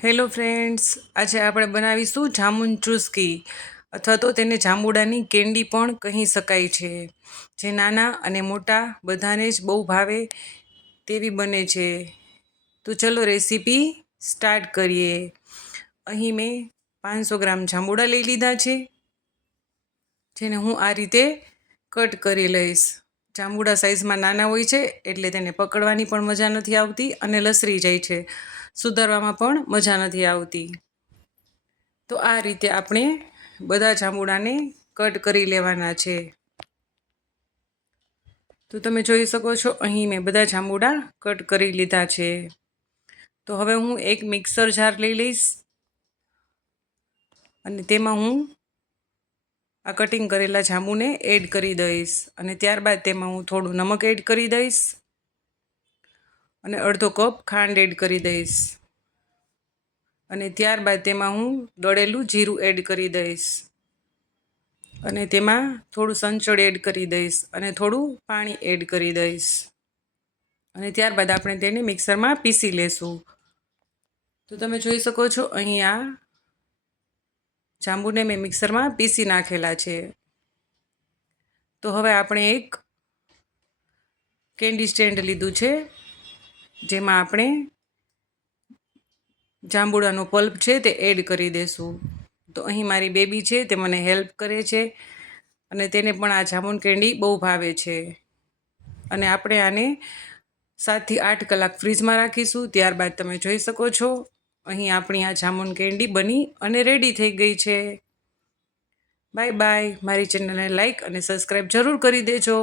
Hello friends, આજે આપણે બનાવીશું જામુન ચુસ્કી અથવા તો તેને જાંબુડાની કેન્ડી પણ કહી શકાય છે, જે નાના અને મોટા બધાને જ બહુ ભાવે તેવી બને છે. તો ચલો રેસીપી સ્ટાર્ટ કરીએ. અહીં મેં 500 ગ્રામ જાંબુડા લઈ લીધા છે, જેને હું આ રીતે કટ કરી લઈશ. જાંબુડા સાઇઝમાં નાના હોય છે એટલે તેને પકડવાની પણ મજા નથી આવતી અને લસરી જાય છે, સુધારવામાં પણ મજા નથી આવતી. તો આ રીતે આપણે બધા જાંબુડાને કટ કરી લેવાના છે. તો તમે જોઈ શકો છો, અહીં મેં બધા જાંબુડા કટ કરી લીધા છે. તો હવે હું એક મિક્સર જાર લઈ લઈશ અને તેમાં હું આ કટિંગ કરેલા જાંબુને એડ કરી દઈશ અને ત્યારબાદ તેમાં હું થોડું નમક એડ કરી દઈશ અને અડધો કપ ખાંડ એડ કરી દઈશ અને ત્યારબાદ તેમાં હું દળેલું જીરું એડ કરી દઈશ અને તેમાં થોડું સંચળ એડ કરી દઈશ અને થોડું પાણી એડ કરી દઈશ અને ત્યારબાદ આપણે તેને મિક્સરમાં પીસી લેશું. તો તમે જોઈ શકો છો, અહીં આ જાંબુને મેં મિક્સરમાં પીસી નાખેલા છે. તો હવે આપણે એક કેન્ડી સ્ટેન્ડ લીધું છે, જેમાં આપણે જાંબુડાનો પલ્પ છે તે એડ કરી દેશું. તો અહીં મારી બેબી છે તે મને હેલ્પ કરે છે અને તેને પણ આ જામુન કેન્ડી બહુ ભાવે છે અને આપણે આને 7 થી 8 કલાક ફ્રીજમાં રાખીશું. ત્યારબાદ તમે જોઈ શકો છો, અહીં આપણી આ જામુન કેન્ડી બની અને રેડી થઈ ગઈ છે. Bye bye. મારી ચેનલને લાઈક અને સબસ્ક્રાઈબ જરૂર કરી દેજો.